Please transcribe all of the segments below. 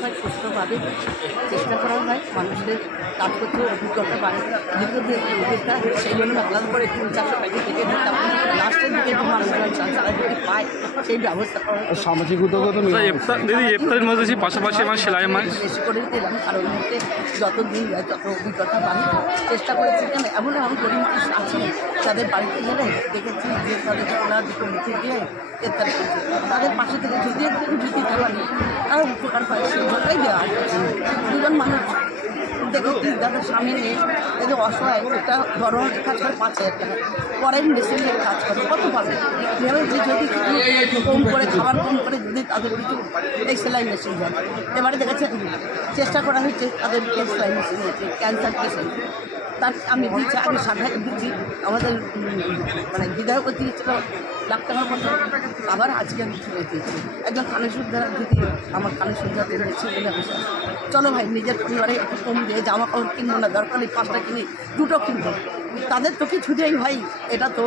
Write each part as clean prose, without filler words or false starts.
হয় সুস্থভাবে চেষ্টা করা হয়, মানুষদের কাজ করতে অভিজ্ঞতা বাড়ে, দীর্ঘদিন অভিজ্ঞতা, সেই জন্য আলাদা করে 300-400 প্যাকেট থেকে দিতাম। লাস্টের দিকে একটু মানুষজন যারা যদি পায় সেই ব্যবস্থা করা হয়। সামাজিক উদ্যোগ তো দিদি ইফতারের মধ্যে পাশাপাশি আমার সেলাই মাছ বেশি করে দিলাম, কারণ হচ্ছে যত দিন যায় তত অভিজ্ঞতা বাড়ে। চেষ্টা করেছি কেন এমন এমন গরিব মানুষ আছে তাদের বাড়িতে গেলে দেখেছি যে তাদের ওরা দুটো মুখে দিয়ে ইফতার করছে, তাদের পাশে থেকে যদি একটু যদি দেওয়ানি তারা উপকার পায়, সেই জন্যই দেওয়া হয়। দুজন মানুষ দেখেছি যাদের স্বামী নেই, এদের অসহায়, একটা ধরনের কাজ করে 5,000 টাকা, পরের মেশিনের কাজ করে কত পাবে, ভেবেছি যদি কিছু কম করে খাবার কম করে যদি তাদের কিছু এই সেলাই মেশিন যায়। এবারে দেখেছেন চেষ্টা করা হয়েছে তাদেরকে সেলাই মেশিন হয়েছে, ক্যান্সার পেশেন্ট তার আমি দিচ্ছি, আমি সাংঘাতিক দিচ্ছি, আমাদের মানে বিধায়ক দিয়েছিল লাখ টাকার মতো, আবার আজকে আমি তুলে দিয়েছি। একজন কানে সুদ্ধার দিদি আমার কানে সুদ্ধার দিয়েছি বলে বসে, চলো ভাই নিজের পরিবারে একটু কম দিয়ে জামা কাপড় কিনবো না, দরকার নেই 5টা কিনি 2টো কিনবো, তাদের তো কিছু দেই ভাই। এটা তো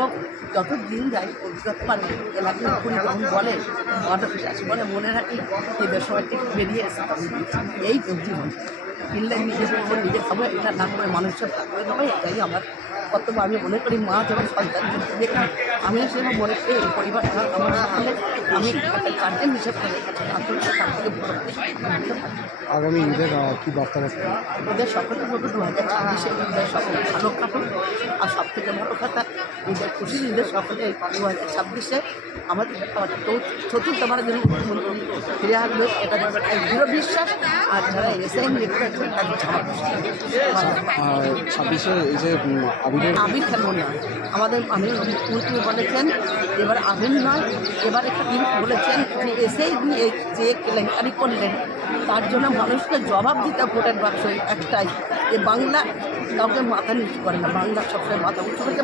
যত দিন যায় অভিজ্ঞতা পারে, এলাকার পুরী যখন বলে অটো বিশ্বাস বলে মনে রাখি এদের সময় ঠিক বেরিয়ে এসে এই তো জীবন কিনলে নিজের উপর নিজে খাবো, এটা না করে মানুষের থাকবে দেবো, এটাই আমার কর্তব্য। আমি মনে করি মা যখন সন্তান দেখি আমিও সেটা মনে করি এই পরিবারটা আমার সামনে আমি একটা গার্জেন হিসেবে তার থেকে বড় আগামী ঈদের কী বার্তা রাখবেন? ওদের সকলে বলবো 2026-এ ঈদের সকলে ভালো কাটুন, আর সব থেকে বড় কথা ঈদের খুশি ঈদের সকলে 2026-এ আমাদের চতুর্থবার যেন ফিরে আসবে, এটা দৃঢ় বিশ্বাস। আর যারা এসে নির্বাচন তাদের 26-এ এই যে আবির খেলবো না, আমাদের আমি মুখ্যমন্ত্রী বলেছেন এবার আবির নয়, এবার একটা দিন বলেছেন যে এসেই যে কেলেঙ্কারি করলেন তার জন্য মানুষকে জবাব দিতে ভোটের বাক্স একটাই, যে বাংলা কাউকে মাথা নিচু করে না, বাংলা সবসময় মাথা উঁচু করে